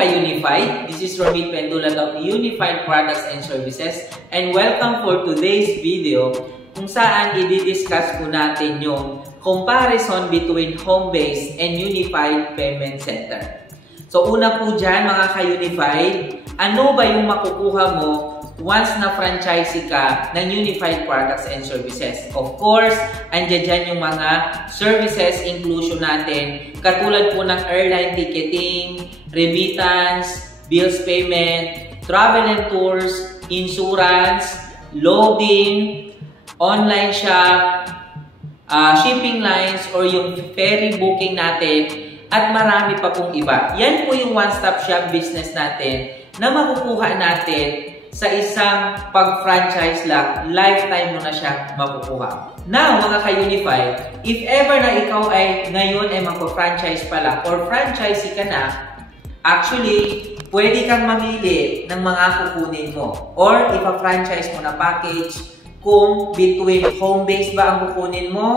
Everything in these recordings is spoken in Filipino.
ka-Unified. This is Romit Pendulat of Unified Products and Services, and welcome for today's video kung saan i-discuss po natin yung comparison between home-based and Unified Payment Center. So una po dyan mga ka-Unified, ano ba yung makukuha mo once na franchisee ka ng Unified Products and Services? Of course, andyan dyan yung mga services inclusion natin, katulad po ng airline ticketing, remittance, bills payment, travel and tours, insurance, loading, online shop, shipping lines, or yung ferry booking natin, at marami pa pong iba. Yan po yung one-stop shop business natin na makukuha natin sa isang pag-franchise lang, lifetime mo na siya makukuha. Now, mga ka-Unified, if ever na ikaw ay ngayon ay mag-franchise pa lang or franchisee ka na, actually, pwede kang mamili ng mga kukunin mo or ipa-franchise mo na package kung between home-based ba ang kukunin mo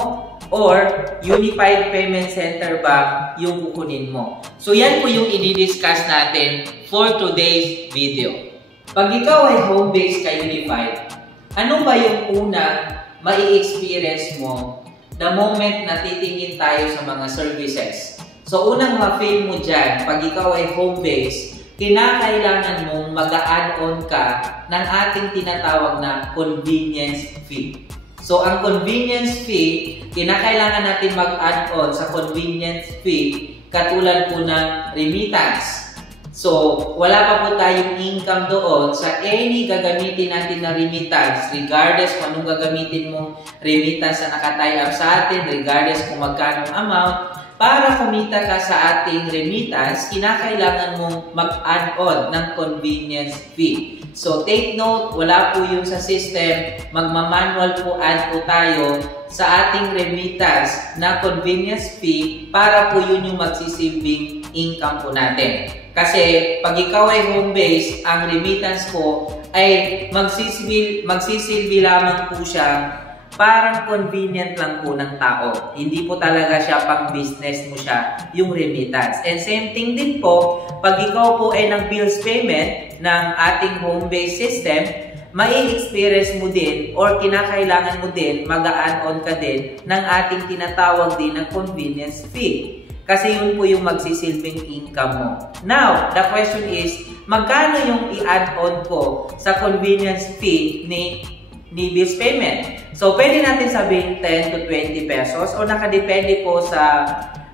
or Unified Payment Center ba yung kukunin mo. So, yan po yung i-discuss natin for today's video. Pag ikaw ay home-based ka-Unified, ano ba yung una mai-experience mo the moment na titingin tayo sa mga services? So, unang ma-feel mo dyan, pag ikaw ay home-based, kinakailangan mong mag-add-on ka ng ating tinatawag na convenience fee. So, ang convenience fee, kinakailangan natin mag-add-on sa convenience fee katulad po ng remittance. So, wala pa po tayong income doon sa any gagamitin natin na remittance, regardless kung anong gagamitin mong remittance na naka-tie up sa atin, regardless kung magkano amount, para kumita ka sa ating remittance, kinakailangan mong mag-add-on ng convenience fee. So, take note, wala po yung sa system, magmamanual po add po tayo sa ating remittance na convenience fee para po yun yung magsisilbing income po natin. Kasi pag ikaw ay home-based, ang remittance po ay magsisilbi lamang po siya parang convenient lang po ng tao. Hindi po talaga siya pang business mo siya, yung remittance. And same thing din po, pag ikaw po ay nag-bills payment ng ating home-based system, mai-experience mo din or kinakailangan mo din, mag-add-on ka din ng ating tinatawag din na convenience fee. Kasi yun po yung magsisilbing income mo. Now, the question is, magkano yung i-add-on ko sa convenience fee ni bills payment? So, pwede natin sabihin 10 to 20 pesos o nakadepende po sa,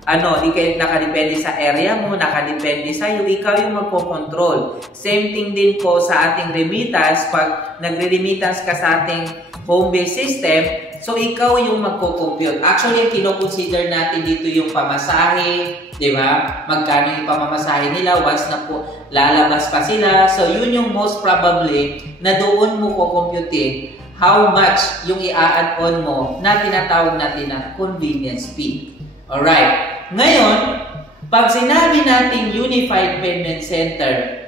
nakadepende sa area mo, nakadepende sa iyo, ikaw yung magpo-control. Same thing din po sa ating remittance. Pag nagre-remittance ka sa ating home-based system, so ikaw yung magko-compute. Actually, kino-consider natin dito yung pamasahe, di ba? Magkano yung pamamasahe nila once na po lalabas pa sila. So, yun yung most probably na doon mo ko-computein how much yung i-add-on mo na tinatawag natin na convenience fee. Alright. Ngayon, pag sinabi natin Unified Payment Center,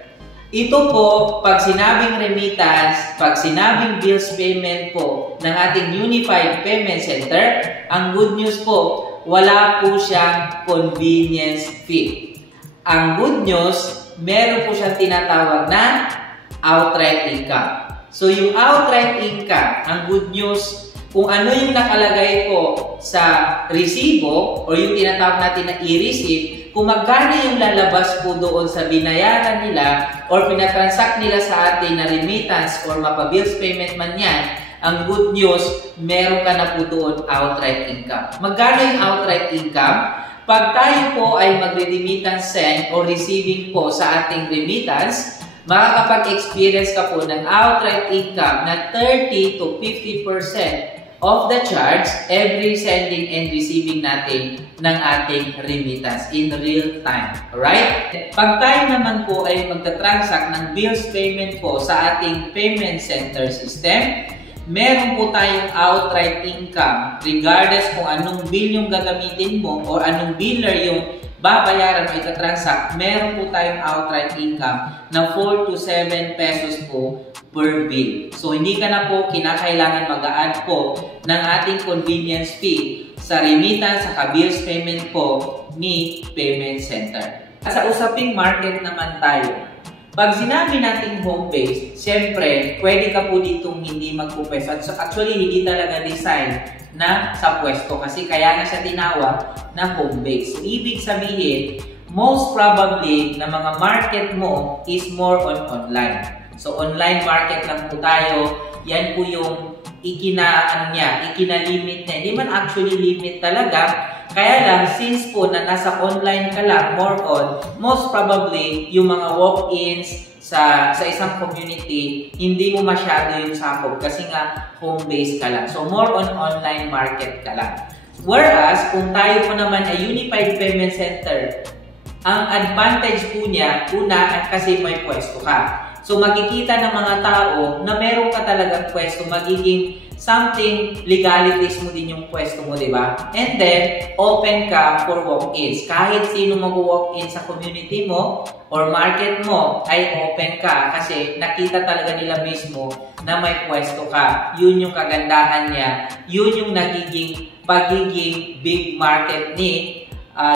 ito po, pag sinabing remittance, pag sinabing bills payment po ng ating Unified Payment Center, ang good news po, wala po siyang convenience fee. Ang good news, meron po siyang tinatawag na outright income. So, yung outright income, ang good news, kung ano yung nakalagay po sa resibo o yung tinatawag natin na e-receipt, kung magkano yung lalabas po doon sa binayaran nila or pinatransact nila sa atin na remittance or mapa-bills payment man yan, ang good news, meron ka na po doon outright income. Magkano yung outright income? Pag tayo po ay magre-remittance send or receiving po sa ating remittance, makakapag-experience ka po ng outright income na 30 to 50% of the charge every sending and receiving natin ng ating remittance in real time. Alright? Pag tayo naman po ay magta-transact ng bills payment po sa ating payment center system, meron po tayong outright income regardless kung anong bill yung gagamitin mo or anong biller yung babayaran o ita-transact, meron po tayong outright income na 4 to 7 pesos po per bill. So, hindi ka na po kinakailangan mag-a-add po ng ating convenience fee sa remittance, sa bills payment po ni Payment Center. Sa usaping market naman tayo. Pag sinabi nating home-based, syempre, pwede ka po ditong hindi magpupwesto. So actually, hindi talaga design na sa pwesto kasi kaya nga siya tinawag na home-based. So, ibig sabihin, most probably na mga market mo is more on online. So, online market lang po tayo. Yan po yung ikinalimit niya. Hindi man actually limit talaga. Kaya lang, since po na nasa online ka lang, more on, most probably, yung mga walk-ins sa isang community, hindi mo masyado yung sakop kasi nga home-based ka lang. So, more on online market ka lang. Whereas, kung tayo po naman ay Unified Payment Center, ang advantage po niya, una, kasi may pwesto ka. So, makikita ng mga tao na meron ka talagang pwesto, magiging something legalities mo din yung pwesto mo, di ba? And then, open ka for walk-ins. Kahit sino mag-walk-in sa community mo or market mo, ay open ka kasi nakita talaga nila mismo na may pwesto ka. Yun yung kagandahan niya. Yun yung pagiging big market ni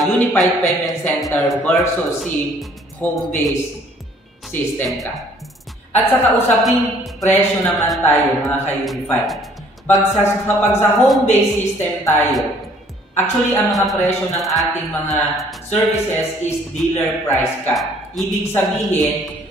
Unified Payment Center versus si home-based system ka. At sa kausaping presyo naman tayo, mga ka-Unified. Pag sa home-based system tayo, actually ang mga presyo ng ating mga services is dealer price ka. Ibig sabihin,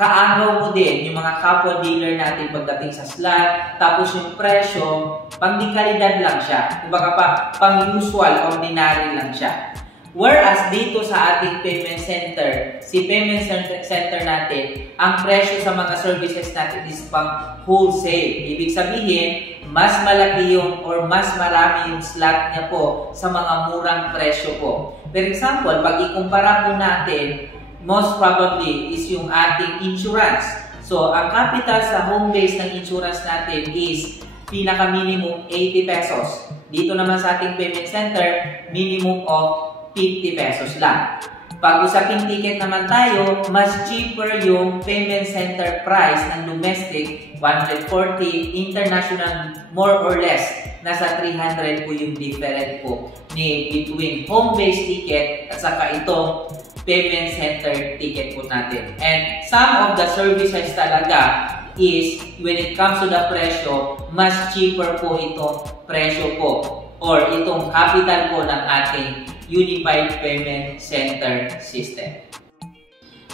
kaagaw mo din yung mga kapwa dealer natin pagdating sa slot, tapos yung presyo, pang-dekalidad lang siya. Kumbaga pang-usual, ordinary lang siya. Whereas dito sa ating payment center, si payment center natin, ang presyo sa mga services natin is pang wholesale. Ibig sabihin, mas malaki yung or mas marami yung slot niya po sa mga murang presyo po. For example, pag ikumpara po natin, most probably is yung ating insurance. So, ang capital sa home base ng insurance natin is pinaka-minimum 80 pesos. Dito naman sa ating payment center, minimum of 50 pesos lang. Pag usaping ticket naman tayo, mas cheaper yung payment center price ng domestic, 140, international, more or less, nasa 300 po yung different po between home-based ticket at saka itong payment center ticket po natin. And some of the services talaga is, when it comes to the presyo, mas cheaper po itong presyo po or itong capital po ng ating Unified Payment Center System.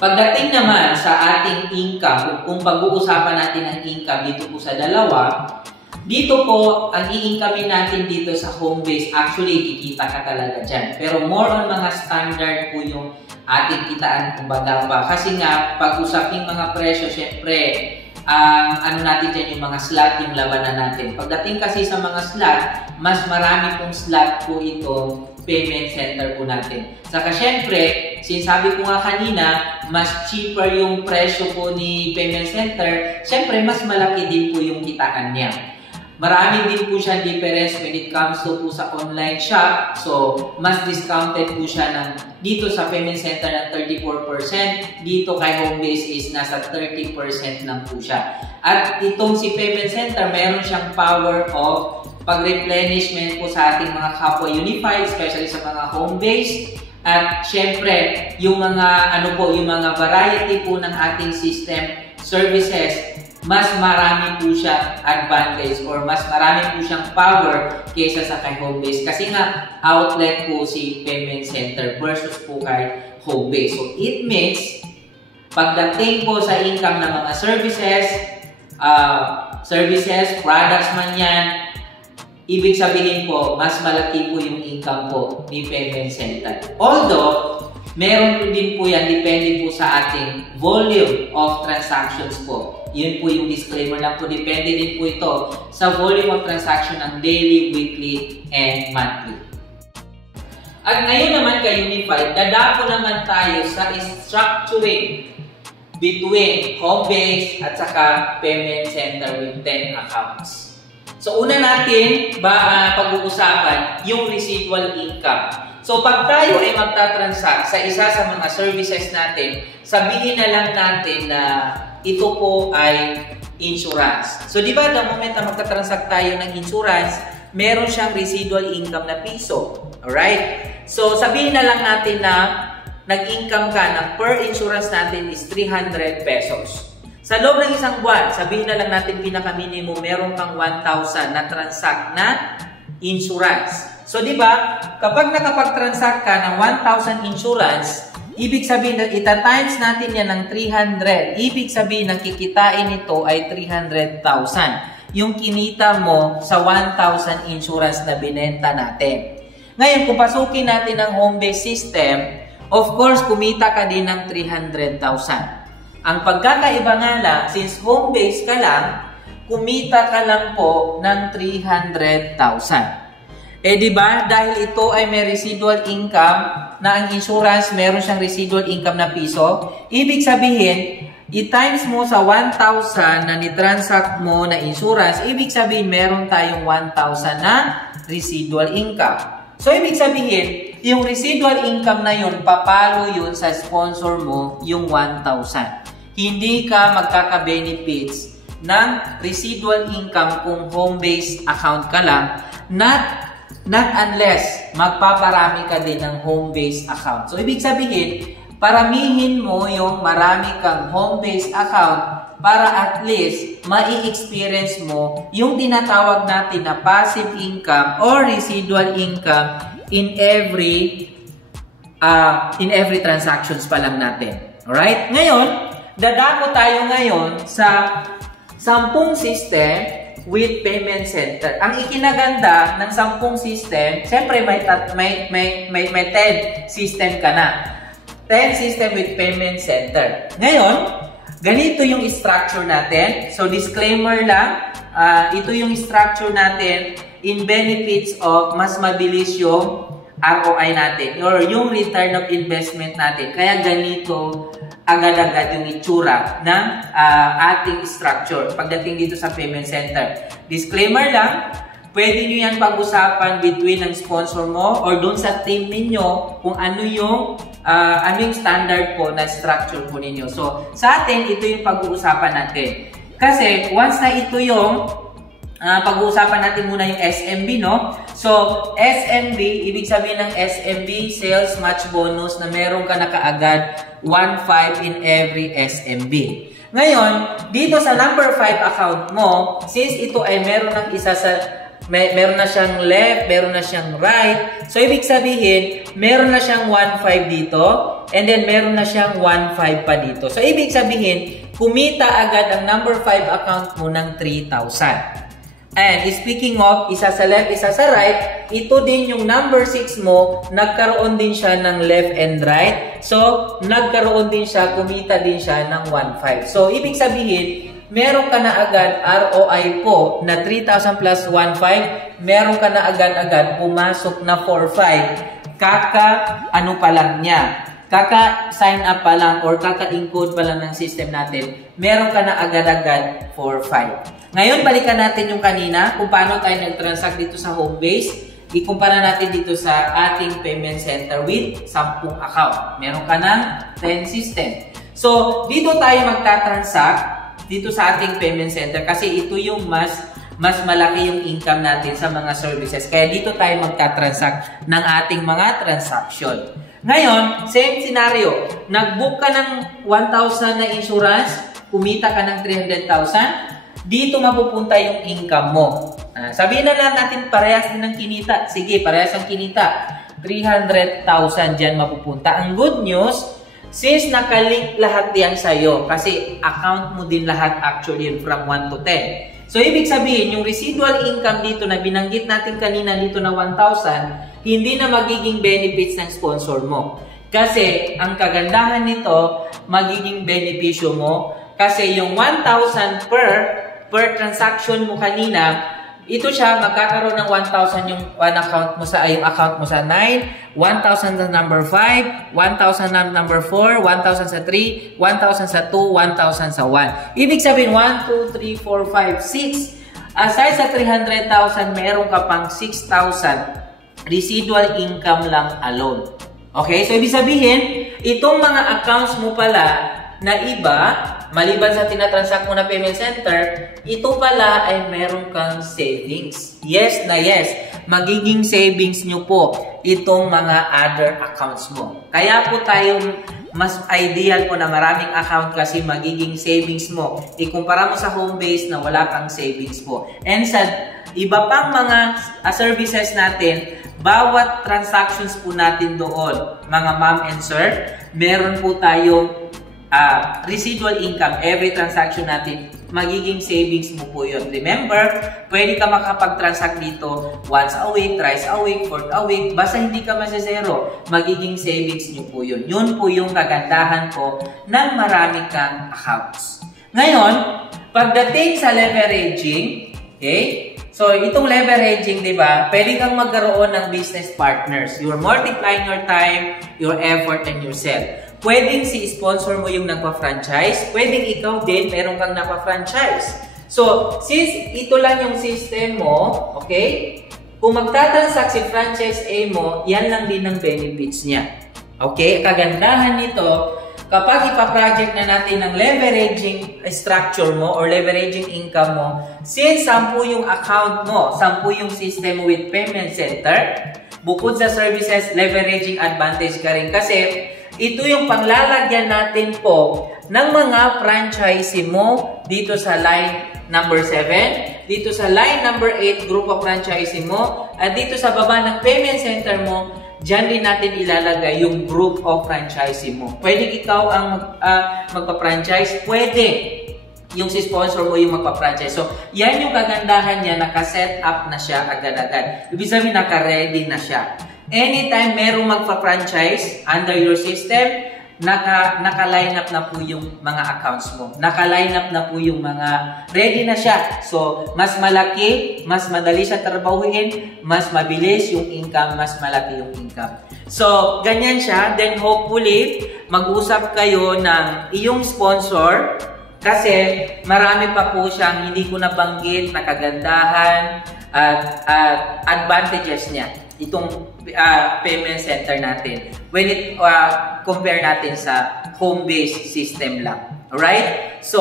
Pagdating naman sa ating income, kung pag-uusapan natin ang income dito po sa dalawa, dito po, ang i-income natin dito sa home base, actually, kikita ka talaga dyan. Pero more on mga standard po yung ating kitaan, kumbaga pa. Kasi nga, pag-usaping mga presyo, syempre, ano natin dyan, yung mga slot, yung labanan natin. Pagdating kasi sa mga slot, mas marami pong slot po itong payment center po natin. Saka syempre, sinasabi ko nga kanina, mas cheaper yung presyo po ni payment center, syempre mas malaki din po yung kitaan niya. Marami din po siya difference when it comes to po sa online shop. So, mas discounted po siya dito sa payment center ng 34%. Dito kay home base is nasa 30% lang po siya. At itong si payment center, meron siyang power of pag-replenishment po sa ating mga kapwa Unified, especially sa mga home base. At syempre, yung mga yung mga variety po ng ating system services, mas marami po siya advantage or mas marami po siyang power kaysa sa kay home base. Kasi nga, outlet po si payment center versus po kay home base. So, it means, pagdating po sa income ng mga services, products man yan, ibig sabihin po, mas malaki po yung income po ni payment center. Although, meron po din po yan, depende po sa ating volume of transactions po. Yun po yung disclaimer lang po. Depende din po ito sa volume of transaction ng daily, weekly, and monthly. At ngayon naman kay Unified, dadako naman tayo sa structuring between home base at saka payment center with 10 accounts. So, una natin pag-uusapan yung residual income. So, pag tayo ay magta-transact sa isa sa mga services natin, sabihin na lang natin na ito po ay insurance. So, di ba, the moment na magta-transact tayo ng insurance, meron siyang residual income na piso. Alright? So, sabihin na lang natin na nag-income ka ng per insurance natin is 300 pesos. Sa loob ng isang buwan, sabihin na lang natin pinaka-minimum, meron kang 1,000 na transact na insurance. So, di ba, kapag nakapag-transact ka ng 1,000 insurance, ibig sabihin na ita-times natin yan ng 300. Ibig sabihin ng kikitain nito ay 300,000. Yung kinita mo sa 1,000 insurance na binenta natin. Ngayon, kung pasukin natin ang home-based system, of course, kumita ka din ng 300,000. Ang pagkakaiba nga lang, since home-based ka lang, kumita ka lang po ng 300,000. Di ba? Dahil ito ay may residual income na ang insurance meron siyang residual income na piso. Ibig sabihin, i-times mo sa 1,000 na ni-transact mo na insurance, ibig sabihin meron tayong 1,000 na residual income. So, ibig sabihin, yung residual income na yun, papalo yun sa sponsor mo yung 1,000. Hindi ka magkaka-benefits ng residual income kung home-based account ka lang, not unless magpaparami ka din ng home-based account. So, ibig sabihin, paramihin mo yung marami kang home-based account para at least mai-experience mo yung tinatawag natin na passive income or residual income in every transactions pa lang natin. Alright? Ngayon, dadako tayo ngayon sa 10 system with payment center. Ang ikinaganda ng 10 system, siyempre may 10 system ka na. 10 system with payment center. Ngayon, ganito yung structure natin. So, disclaimer lang, ito yung structure natin in benefits of mas mabilis yung ROI natin or yung return of investment natin. Kaya ganito agad-agad yung itsura ng ating structure pagdating dito sa payment center. Disclaimer lang, pwede nyo yan pag-usapan between ng sponsor mo or dun sa team ninyo kung ano yung standard po na structure po ninyo. So, sa atin, ito yung pag-uusapan natin. Kasi, once na ito yung pag-uusapan natin muna yung SMB, no? So, SMB, ibig sabihin ng SMB, Sales Match Bonus, na meron ka na kaagad 1.5 in every SMB. Ngayon, dito sa number 5 account mo, since ito ay meron ng isa sa meron na siyang left, meron na siyang right. So, ibig sabihin, meron na siyang 1.5 dito, and then meron na siyang 1.5 pa dito. So, ibig sabihin, kumita agad ang number 5 account mo ng 3,000. And speaking of, isa sa left, isa sa right, ito din yung number 6 mo, nagkaroon din siya ng left and right. So, nagkaroon din siya, kumita din siya ng 1.5. So, ibig sabihin, meron ka na agad ROI po na 3,000 plus 1.5, meron ka na agad-agad pumasok na 4.5. Ano pa lang niya. Kaka-sign up pa lang or kaka-encode pa lang ng system natin, meron ka na agad-agad 4.5. Ngayon, balikan natin yung kanina kung paano tayo nag-transact dito sa home base. Ikumpara natin dito sa ating payment center with 10 account. Meron ka ng 10 system. So, dito tayo magta-transact dito sa ating payment center kasi ito yung mas malaki yung income natin sa mga services. Kaya dito tayo magta-transact ng ating mga transaction. Ngayon, same scenario. Nag-book ka ng 1,000 na insurance, kumita ka ng 300,000, dito mapupunta yung income mo. Sabihin na lang natin parehas din ng kinita. Sige, parehas ang kinita. 300,000 dyan mapupunta. Ang good news, since nakalink lahat yan sa'yo, kasi account mo din lahat actually from 1 to 10. So, ibig sabihin, yung residual income dito na binanggit natin kanina dito na 1,000, hindi na magiging benefits ng sponsor mo. Kasi, ang kagandahan nito, magiging benepisyo mo. Kasi yung 1,000 per transaction mo kanina, ito siya, magkakaroon ng 1,000 yung account mo sa 9, 1,000 sa number 5, 1,000 sa number 4, 1,000 sa 3, 1,000 sa 2, 1,000 sa 1. Ibig sabihin, 1, 2, 3, 4, 5, 6. Aside sa 300,000, meron ka pang 6,000 residual income lang alone. Okay? So, ibig sabihin, itong mga accounts mo pala na iba, maliban sa tinatransact mo na payment center, ito pala ay meron kang savings. Yes na yes. magiging savings nyo po itong mga other accounts mo. Kaya po tayo mas ideal po na maraming account kasi magiging savings mo. Ikumpara mo sa home base na wala kang savings po. And sa iba pang mga services natin, bawat transactions po natin doon, mga ma'am and sir, meron po tayong residual income. Every transaction natin, magiging savings mo po yun. Remember, pwede ka makapag-transact dito once a week, thrice a week, fourth a week. Basta hindi ka masasero, magiging savings nyo po yun. Yun po yung kagandahan po ng marami kang accounts. Ngayon, pagdating sa leveraging, okay? So, itong leveraging, di ba, pwede kang magkaroon ng business partners. You're multiplying your time, your effort, and yourself. Pwedeng si sponsor mo yung nagpa-franchise, pwedeng ikaw din, meron kang napa-franchise. So, since ito lang yung system mo, okay, kung magtatransact si franchise A mo, yan lang din ang benefits niya. Okay, kagandahan nito, kapag ipa-project na natin ng leveraging structure mo or leveraging income mo, since 10 yung account mo, 10 yung system with payment center, bukod sa services, leveraging advantage ka rin kasi ito yung panglalagyan natin po ng mga franchisee mo dito sa line number 7, dito sa line number 8, group of franchisee mo, at dito sa baba ng payment center mo, dyan rin natin ilalagay yung group of franchisee mo. Pwede ikaw ang magpa-franchise, pwede yung si sponsor mo yung magpa-franchise. So, yan yung kagandahan niya, naka-set up na siya agad-agad. Ibig sabihin, naka-ready na siya. Anytime merong magpa-franchise under your system, naka-line up na po yung mga accounts mo. Naka-line up na po yung mga ready na siya. So, mas malaki, mas madali siya trabahuin, mas mabilis yung income, mas malaki yung income. So, ganyan siya. Then, hopefully, mag-usap kayo ng iyong sponsor kasi marami pa po siyang hindi ko nabanggit na kagandahan at advantages niya. Itong payment center natin when it compare natin sa home-based system lang. Alright? So,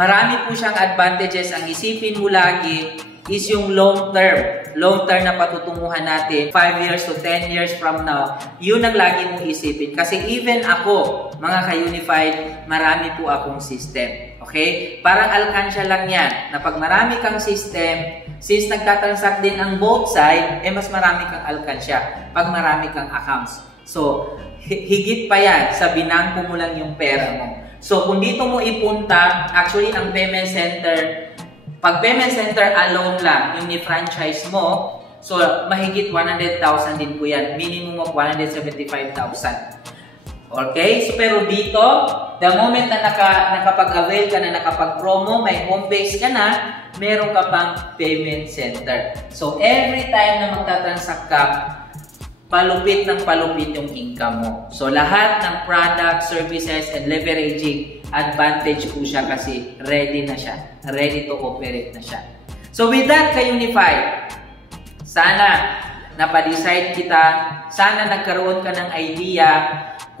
marami po siyang advantages. Ang isipin mo lagi is yung long term. Long term na patutunguhan natin 5 years to 10 years from now. Yun ang lagi mong isipin. Kasi even ako, mga ka-unified, marami po akong system. Okay? Parang alkansya lang yan. Na pag marami kang system, since nagtatransact din ang both side, mas marami kang alkansya. Pag marami kang accounts. So, higit pa yan sa binangko mo lang yung pera mo. So, kung dito mo ipunta, actually, ang payment center, pag payment center alone lang, yung ni-franchise mo, so, mahigit 100,000 din po yan. Minimum of 175,000. Okay? So, pero dito, the moment na nakapag-avail ka na, nakapag-promo, may home base ka na, meron ka pang payment center. So, every time na magtatransact ka, palupit ng palupit yung income mo. So, lahat ng product, services, and leveraging advantage po siya kasi ready na siya. Ready to operate na siya. So, with that, ka-Unified, sana napadecide kita, sana nagkaroon ka ng idea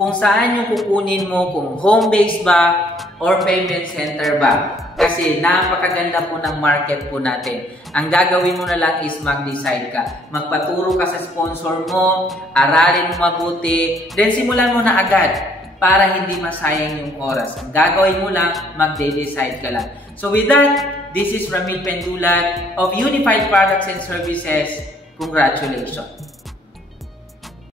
kung saan yung kukunin mo, kung home-based ba or payment center ba. Kasi napakaganda po ng market po natin. Ang gagawin mo na lang is mag-decide ka. Magpaturo ka sa sponsor mo, aralin mo mabuti, then simulan mo na agad para hindi masayang yung oras. Ang gagawin mo lang, mag-decide ka lang. So with that, this is Ramil Pendulan of Unified Products and Services. Congratulations!